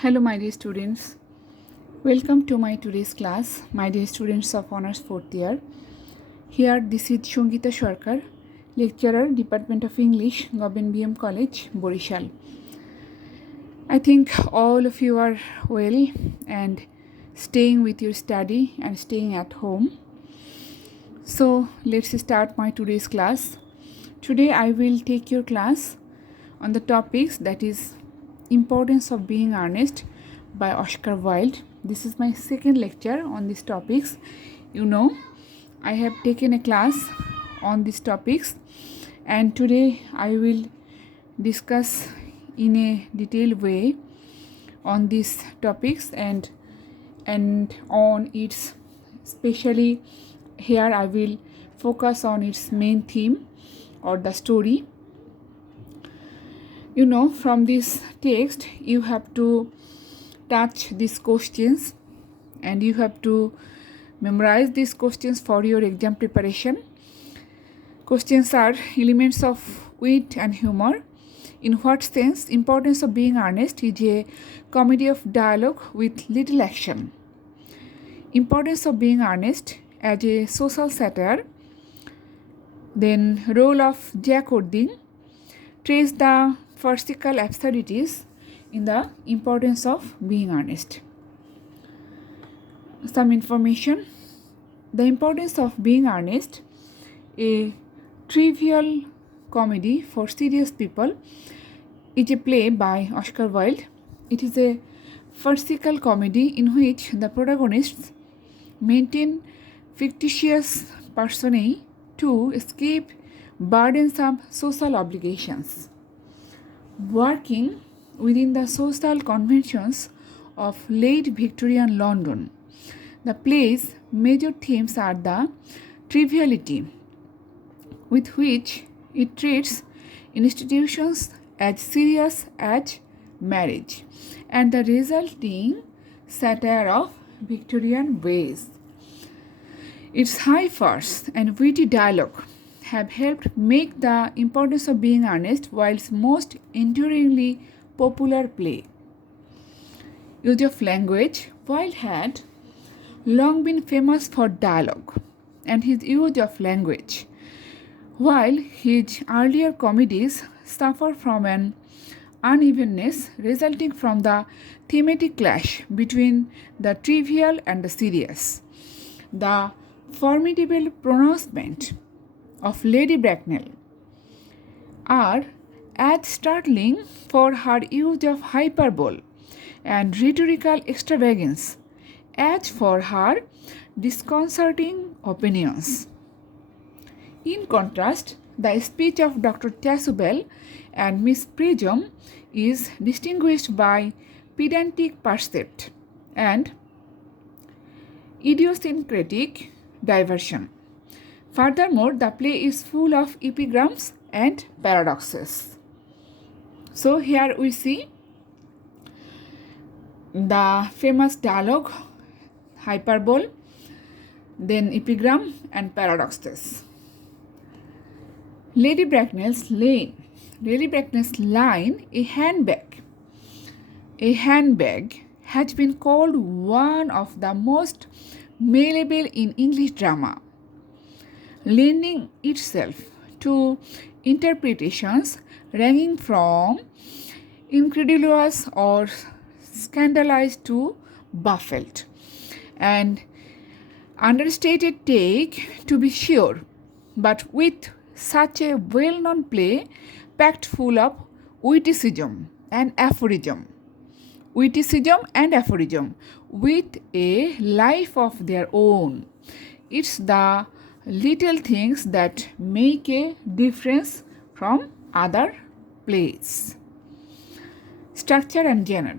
Hello, my dear students. Welcome to my today's class, my dear students of Honours 4th year. Here, this is Shongita Sharkar, lecturer, Department of English, Goben BM College, Borishal. I think all of you are well and staying with your study and staying at home. So, let's start my today's class. Today, I will take your class on the topics that is Importance of Being Earnest by Oscar Wilde. This is my second lecture on these topics. You know, I have taken a class on these topics, and today I will discuss in a detailed way on these topics and on its, especially here I will focus on its main theme or the story. You know, from this text you have to touch these questions and you have to memorize these questions for your exam preparation. Questions are elements of wit and humor. In what sense Importance of Being Earnest is a comedy of dialogue with little action. Importance of Being Earnest as a social satire. Then role of Jack Ording. Trace the farcical absurdities in the importance of being earnest. Some information. The Importance of Being Earnest, a trivial comedy for serious people, is a play by Oscar Wilde. It is a farcical comedy in which the protagonists maintain fictitious personae to escape burdensome social obligations. Working within the social conventions of late Victorian London, the play's major themes are the triviality with which it treats institutions as serious as marriage and the resulting satire of Victorian ways. Its high farce and witty dialogue have helped make the Importance of Being Earnest Wilde's most enduringly popular play. Use of language. Wilde had long been famous for dialogue and his use of language, while his earlier comedies suffer from an unevenness resulting from the thematic clash between the trivial and the serious. The formidable pronouncement of Lady Bracknell are as startling for her use of hyperbole and rhetorical extravagance as for her disconcerting opinions. In contrast, the speech of Dr. Chasuble and Miss Prism is distinguished by pedantic percept and idiosyncratic diversion. Furthermore, the play is full of epigrams and paradoxes. So here we see the famous dialogue, hyperbole, then epigram and paradoxes. Lady Bracknell's line, a handbag, has been called one of the most malleable in English drama, lending itself to interpretations ranging from incredulous or scandalized to baffled. And understated take, to be sure, but with such a well-known play packed full of witticism and aphorism, with a life of their own. It's the little things that make a difference from other plays. Structure and genre.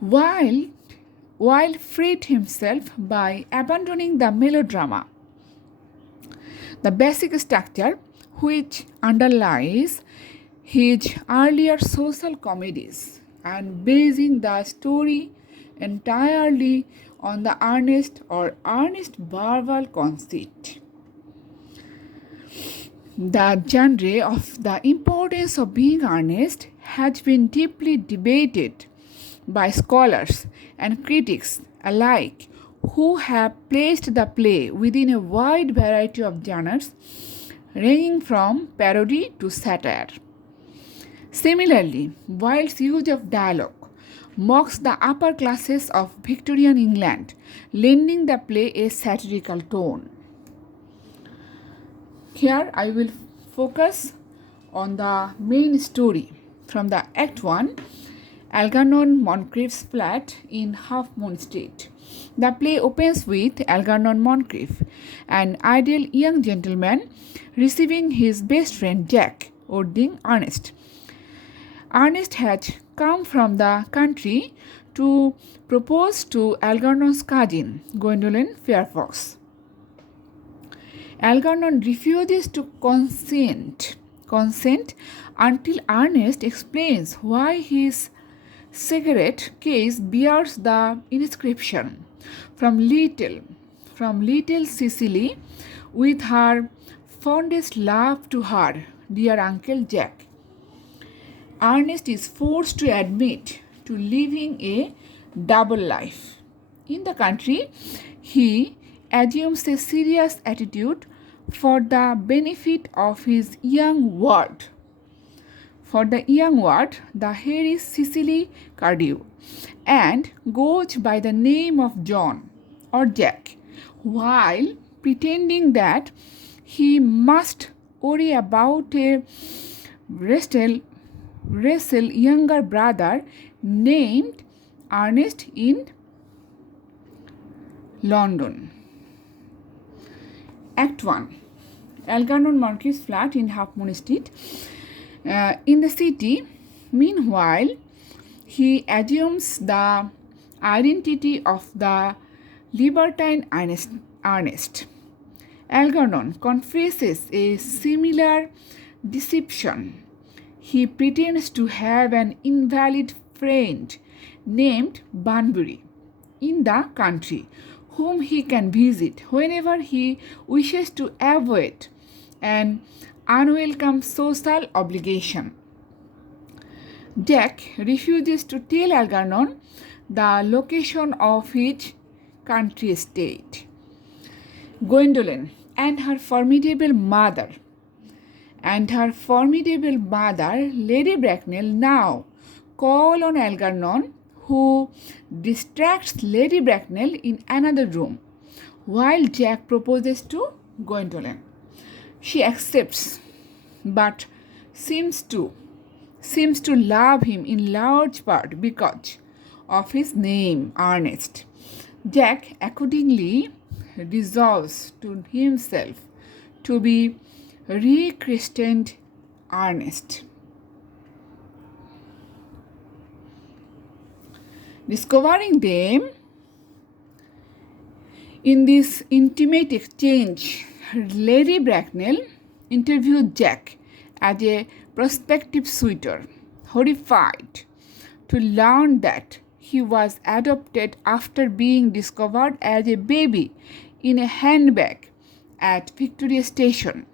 Wilde freed himself by abandoning the melodrama, the basic structure which underlies his earlier social comedies, and basing the story entirely on the earnest verbal conceit. The genre of the importance of being earnest has been deeply debated by scholars and critics alike who have placed the play within a wide variety of genres ranging from parody to satire. Similarly, Wilde's use of dialogue mocks the upper classes of Victorian England, lending the play a satirical tone. Here I will focus on the main story from the Act 1, Algernon Moncrieff's flat in Half Moon Street. The play opens with Algernon Moncrieff, an ideal young gentleman, receiving his best friend Jack, Ording Ernest. Ernest had come from the country to propose to Algernon's cousin, Gwendolen Fairfax. Algernon refuses to consent until Ernest explains why his cigarette case bears the inscription from little Cecily, with her fondest love to her dear Uncle Jack. Ernest is forced to admit to living a double life. In the country, he assumes a serious attitude for the benefit of his young ward. For the young ward, the heir is Cecily Cardew and goes by the name of John or Jack, while pretending that he must worry about a wrestle younger brother named Ernest in London. Act 1, Algernon Moncrieff's flat in Half Moon Street. In the city, meanwhile, he assumes the identity of the libertine Ernest. Algernon confesses a similar deception. He pretends to have an invalid friend named Bunbury in the country, whom he can visit whenever he wishes to avoid an unwelcome social obligation. Jack refuses to tell Algernon the location of his country estate. Gwendolen and her formidable mother, Lady Bracknell, now call on Algernon, who distracts Lady Bracknell in another room, while Jack proposes to Gwendolen. She accepts, but seems to love him in large part because of his name, Ernest. Jack accordingly resolves to himself to be rechristened Ernest. Discovering them in this intimate exchange, Lady Bracknell interviewed Jack as a prospective suitor, horrified to learn that he was adopted after being discovered as a baby in a handbag at Victoria Station.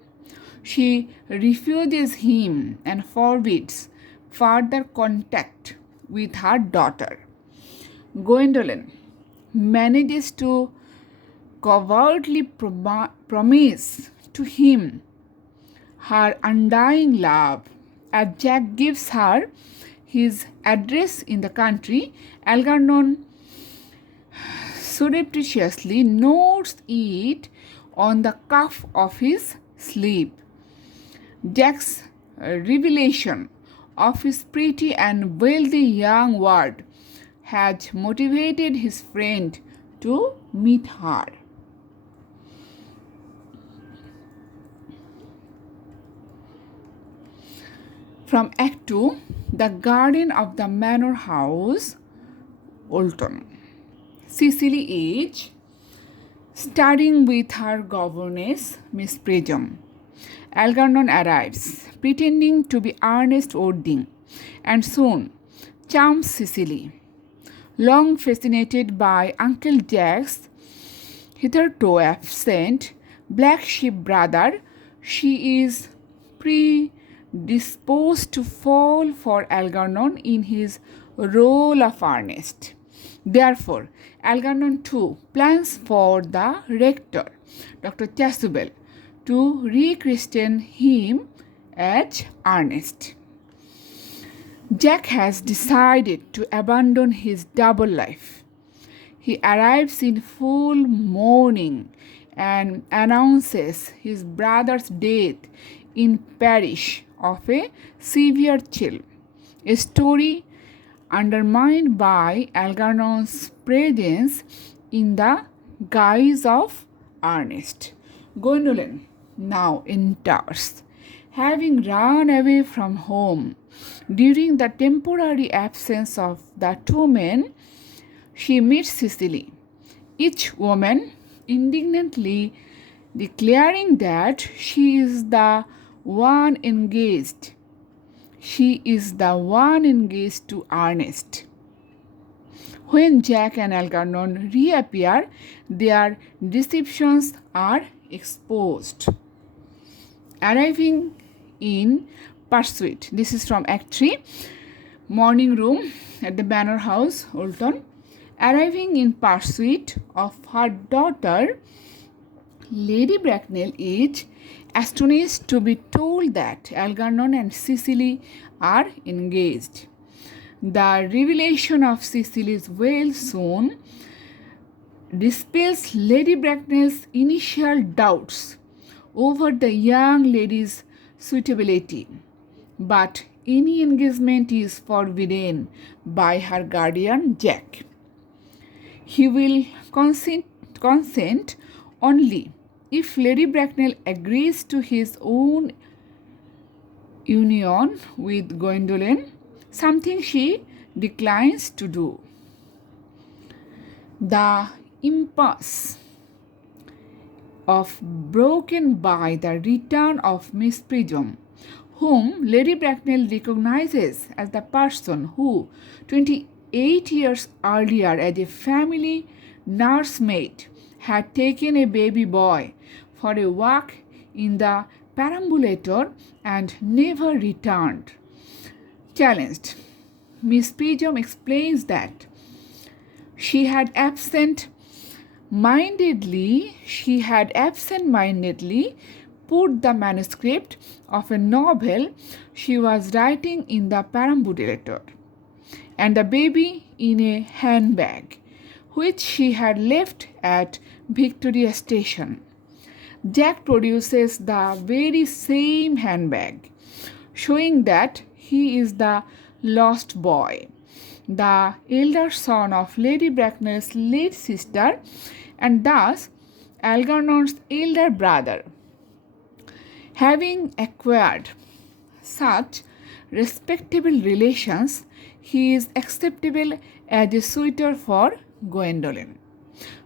She refuses him and forbids further contact with her daughter. Gwendolen manages to covertly promise to him her undying love. As Jack gives her his address in the country, Algernon surreptitiously notes it on the cuff of his sleeve. Jack's revelation of his pretty and wealthy young ward has motivated his friend to meet her. From Act 2, The Garden of the Manor House, Olton. Cecily is studying with her governess, Miss Prism. Algernon arrives, pretending to be Ernest Ording, and soon charms Cecily. Long fascinated by Uncle Jack's hitherto absent black sheep brother, she is predisposed to fall for Algernon in his role of Ernest. Therefore, Algernon too plans for the rector, Dr. Chasuble, to rechristen him as Ernest. Jack has decided to abandon his double life. He arrives in full mourning and announces his brother's death in Paris of a severe chill, a story undermined by Algernon's presence in the guise of Ernest. Gwendolen now enters. Having run away from home during the temporary absence of the two men, she meets Cecily, each woman indignantly declaring that she is the one engaged. She is the one engaged to Ernest. When Jack and Algernon reappear, their deceptions are exposed. Arriving in pursuit. This is from Act 3, morning room at the Manor House, Olton. Arriving in pursuit of her daughter, Lady Bracknell is astonished to be told that Algernon and Cecily are engaged. The revelation of Cecily's wail soon dispels Lady Bracknell's initial doubts over the young lady's suitability, but any engagement is forbidden by her guardian Jack. He will consent only if Lady Bracknell agrees to his own union with Gwendolen, something she declines to do. The impasse of broken by the return of Miss Prism, whom Lady Bracknell recognizes as the person who 28 years earlier as a family nursemaid had taken a baby boy for a walk in the perambulator and never returned. Challenged, Miss Prism explains that she had absent-mindedly put the manuscript of a novel she was writing in the perambulator and the baby in a handbag, which she had left at Victoria Station. Jack produces the very same handbag, showing that he is the lost boy, the elder son of Lady Bracknell's late sister, and thus Algernon's elder brother. Having acquired such respectable relations, he is acceptable as a suitor for Gwendolen.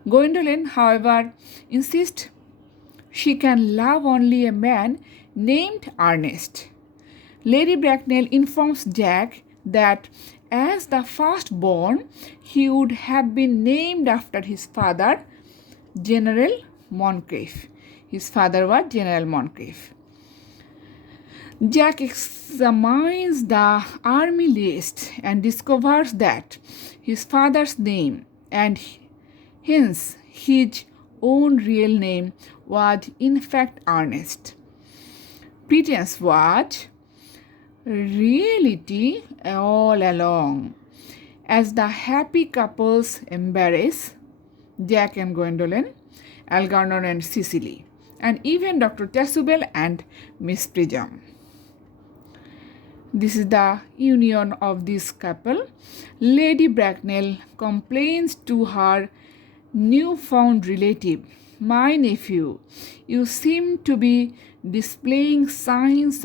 Gwendolen, however, insists she can love only a man named Ernest. Lady Bracknell informs Jack that as the firstborn, he would have been named after his father, General Moncrief. His father was General Moncrief. Jack examines the army list and discovers that his father's name and hence his own real name was in fact Ernest. Pretense was reality all along. As the happy couples embrace, Jack and Gwendolen, Algernon and Cecily, and even Dr. Chasuble and Miss Prism. This is the union of this couple. Lady Bracknell complains to her newfound relative, "My nephew, you seem to be displaying signs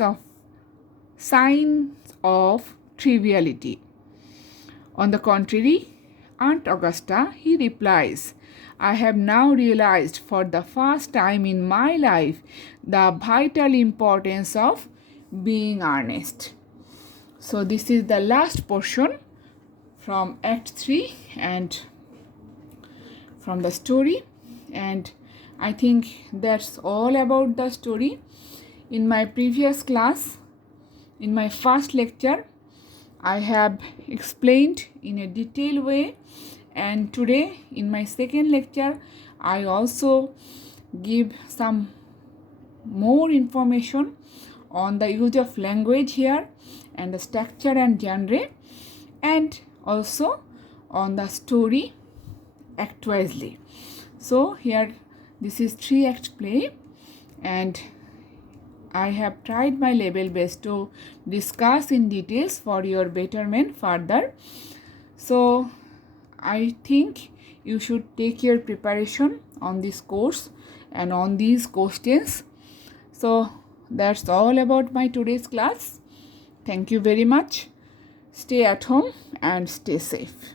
of triviality." On the contrary, Aunt Augusta, he replies, "I have now realized for the first time in my life the vital importance of being earnest." So this is the last portion from Act 3 and from the story, and I think that's all about the story. In my previous class, in my first lecture, I have explained in a detailed way, and today in my second lecture I also give some more information on the use of language here and the structure and genre, and also on the story act wisely. So here this is 3-act play, and I have tried my level best to discuss in details for your betterment further. So I think you should take your preparation on this course and on these questions. So that's all about my today's class. Thank you very much. Stay at home and stay safe.